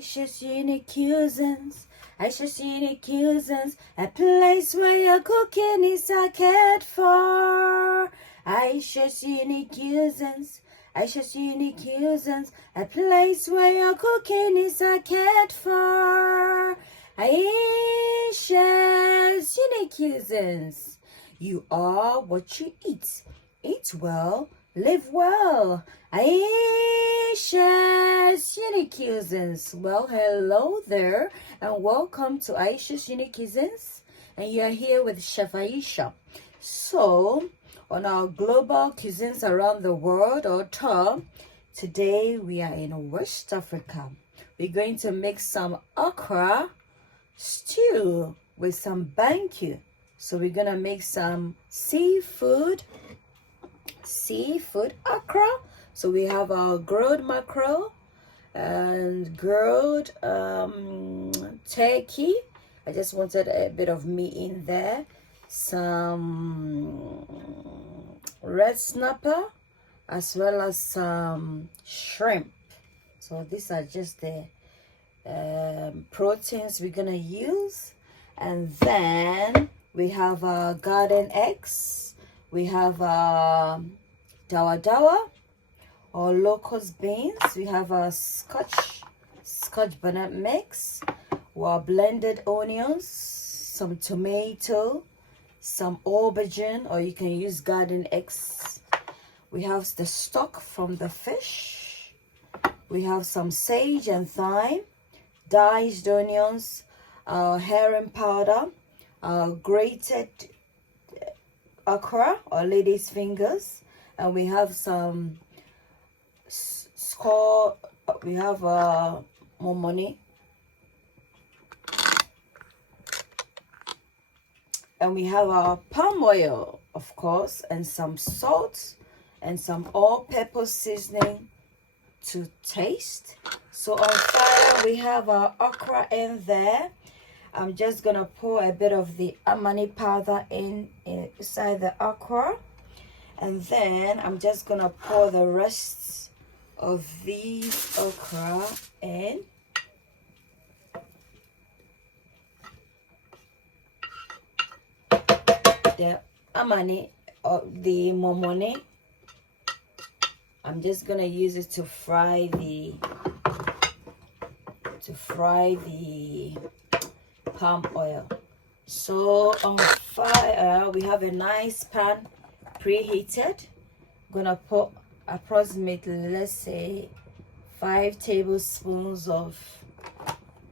Aisha's Unique Cuisines, Aisha's Unique Cuisines, a place where your cooking is cared for. Aisha's Unique Cuisines, Aisha's Unique Cuisines, a place where your cooking is cared for. Aisha's Unique Cuisines, you are what you eat. Eat well, live well. Ayesha's Unique Cuisines. Well, hello there, and welcome to Ayesha's Unique Cuisines. And you are here with Chef Ayesha. So, on our global cuisines around the world or tour, today we are in West Africa. We're going to make some okra stew with some banku. So we're gonna make some seafood okra. So we have our grilled mackerel and grilled turkey. I just wanted a bit of meat in there. Some red snapper as well as some shrimp. So these are just the proteins we're gonna use. And then we have our garden eggs. We have dawa or locust beans. We have a Scotch bonnet mix, our blended onions, some tomato, some aubergine, or you can use garden eggs. We have the stock from the fish. We have some sage and thyme, diced onions, our herring powder, our grated okra or lady's fingers, and we have some we have more money, and we have our palm oil, of course, and some salt and some all-purpose seasoning to taste. So on fire we have our okra in there. I'm just gonna pour a bit of the Amane powder inside the okra, and then I'm just gonna pour the rest of these okra in. The Amane or the momone, I'm just gonna use it to fry the palm oil. So on fire we have a nice pan preheated. Gonna put approximately, let's say, 5 tablespoons of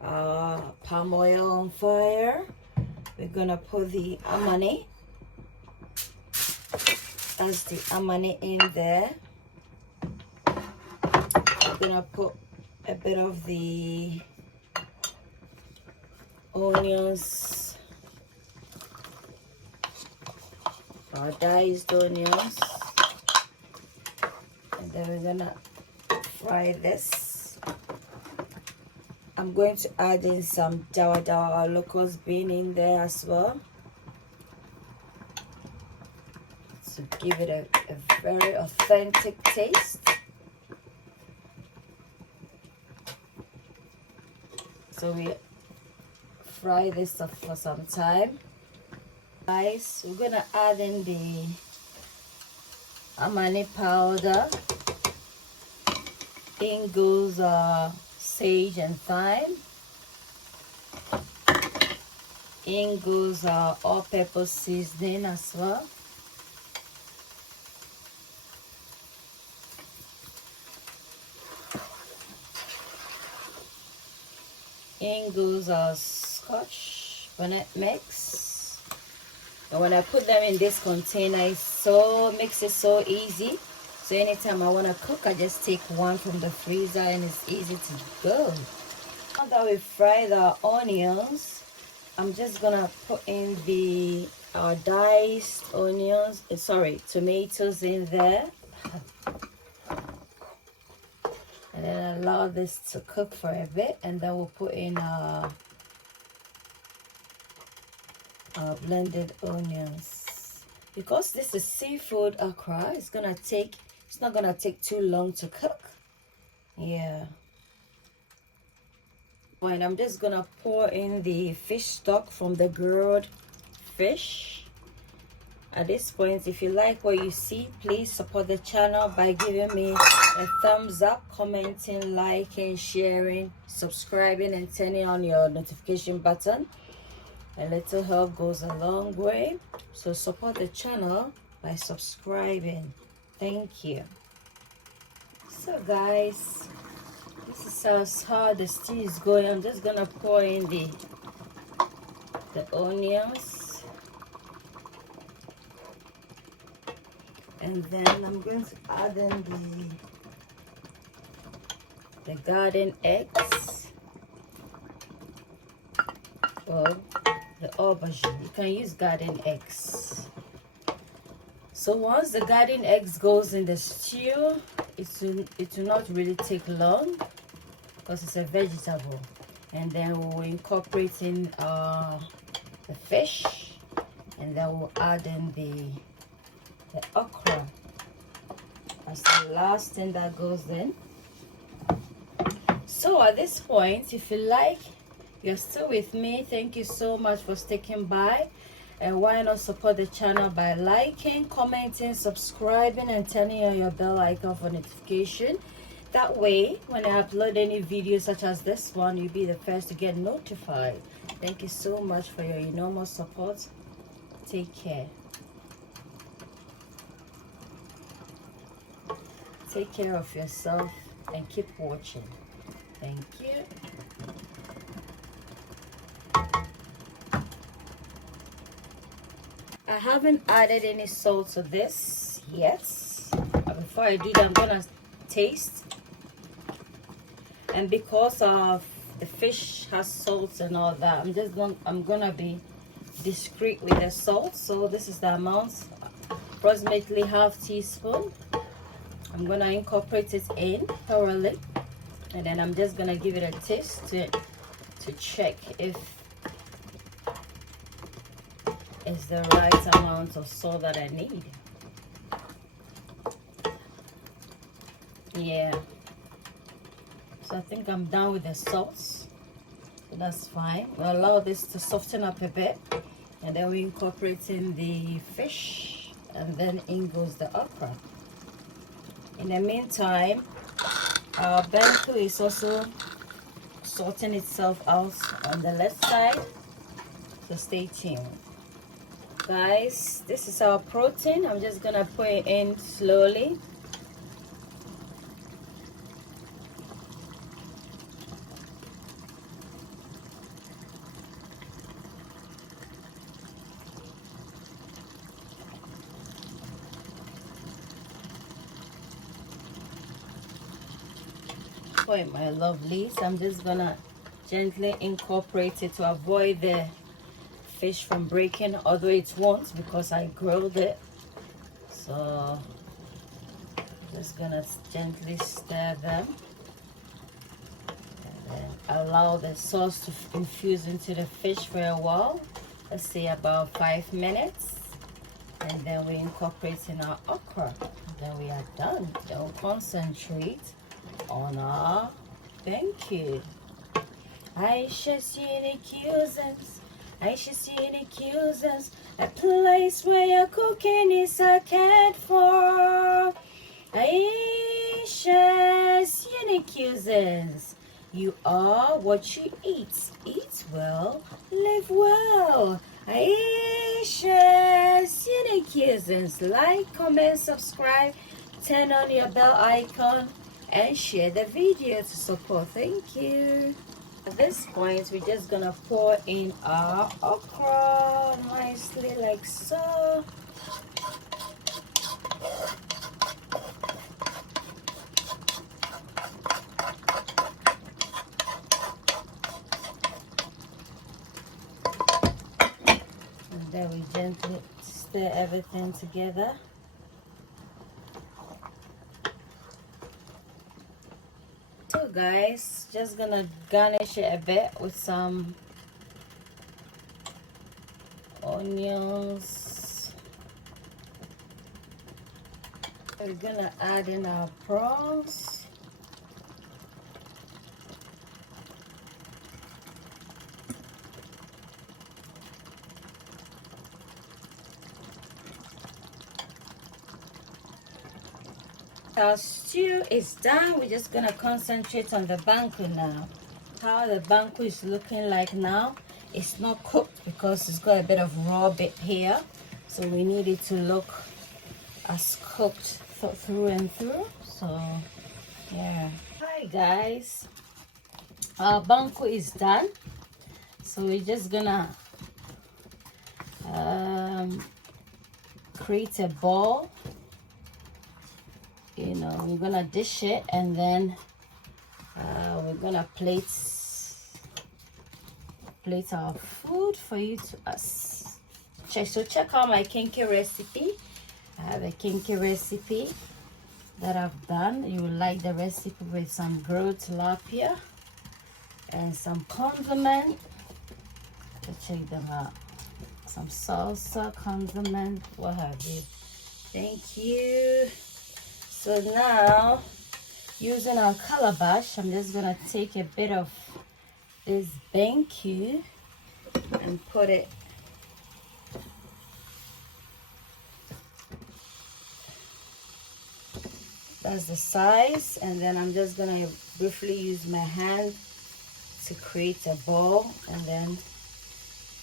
palm oil on fire. We're gonna put the Amane, that's the Amane in there. We're gonna put a bit of the onions, our diced onions, and then we're gonna fry this. I'm going to add in some dawa or locust bean in there as well to give it a very authentic taste. So we fry this up for some time. Guys, we're gonna add in the Amane powder. In goes sage and thyme. In goes all-purpose seasoning as well. In goes our Scotch bonnet mix. And when I put them in this container, it makes it so easy. So anytime I want to cook, I just take one from the freezer and it's easy to go. Now that we fried our onions, I'm just gonna put in our diced onions, tomatoes in there. And then allow this to cook for a bit, and then we'll put in our blended onions. Because this is seafood okra, it's not gonna take too long to cook. Yeah. And I'm just gonna pour in the fish stock from the grilled fish. At this point, if you like what you see, please support the channel by giving me a thumbs up, commenting, liking, sharing, subscribing, and turning on your notification button. A little help goes a long way, so support the channel by subscribing. Thank you. So guys, this is how the stew is going. I'm just gonna pour in the onions, and then I'm going to add in the garden eggs, or the aubergine. You can use garden eggs. So once the garden eggs goes in the stew, it will not really take long because it's a vegetable. And then we'll incorporate in the fish, and then we'll add in the okra as the last thing that goes in. So at this point, if you like, you're still with me, thank you so much for sticking by. And why not support the channel by liking, commenting, subscribing, and turning on your bell icon for notification. That way, when I upload any video such as this one, you'll be the first to get notified. Thank you so much for your enormous support. Take care. Take care of yourself and keep watching. Thank you. I haven't added any salt to this yet. But before I do that, I'm gonna taste. And because of the fish has salt and all that, I'm gonna be discreet with the salt. So this is the amount, approximately ½ teaspoon. I'm gonna incorporate it in thoroughly, and then I'm just gonna give it a taste to check if it's the right amount of salt that I need. Yeah, so I think I'm done with the sauce, so that's fine. We'll allow this to soften up a bit, and then we incorporate in the fish, and then in goes the okra. In the meantime, our banku is also sorting itself out on the left side, so stay tuned. Guys, this is our protein. I'm just gonna put it in slowly. For my lovelies, I'm just gonna gently incorporate it to avoid the fish from breaking, although it won't because I grilled it. So just gonna gently stir them, and then allow the sauce to infuse into the fish for a while. Let's say about 5 minutes, and then we incorporate in our okra. Then we are done. Then we'll concentrate on our banku. Ayesha seen cuisines. Ayesha seen cuisines. A place where your cooking is cared for. Ayesha seen cuisines. You are what you eat. Eat well, live well. Ayesha seen cuisines. Like, comment, subscribe, turn on your bell icon, and share the video to support. Thank you. At this point, we're just gonna pour in our okra nicely like so. And then we gently stir everything together. So guys, just gonna garnish it a bit with some onions. We're gonna add in our prawns. Our stew is done. We're just gonna concentrate on the banku now. How the banku is looking like now. It's not cooked because it's got a bit of raw bit here, so we need it to look as cooked through and through. So yeah. Hi guys, our banku is done, so we're just gonna create a ball. You know, we're gonna dish it, and then we're gonna plate our food for you to check. So check out my kinky recipe. I have a kinky recipe that I've done. You will like the recipe with some grilled tilapia and some condiment. So check them out. Some salsa, condiment, what have you. Thank you. So now, using our calabash, I'm just gonna take a bit of this banku and put it that's the size, and then I'm just gonna briefly use my hand to create a ball, and then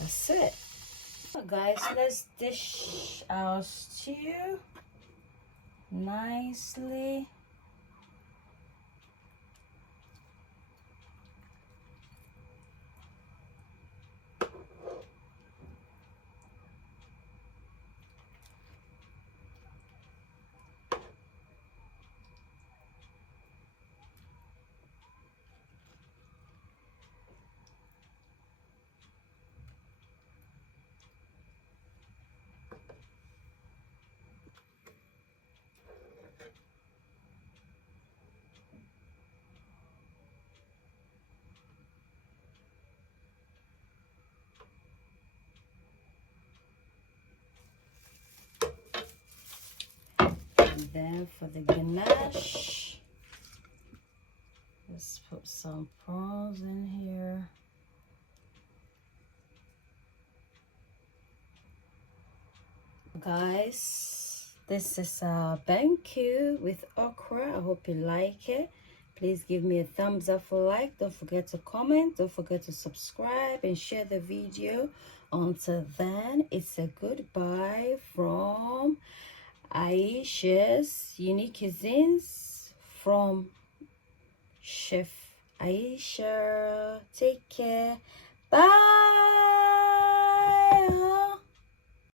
that's it. So guys, let's dish our stew nicely. And then for the ganache, let's put some prawns in here. Guys, this is banku with okra. I hope you like it. Please give me a thumbs up for like. Don't forget to comment. Don't forget to subscribe and share the video. Until then, it's a goodbye from Ayesha's Unique Cuisines from Chef Ayesha. Take care. Bye.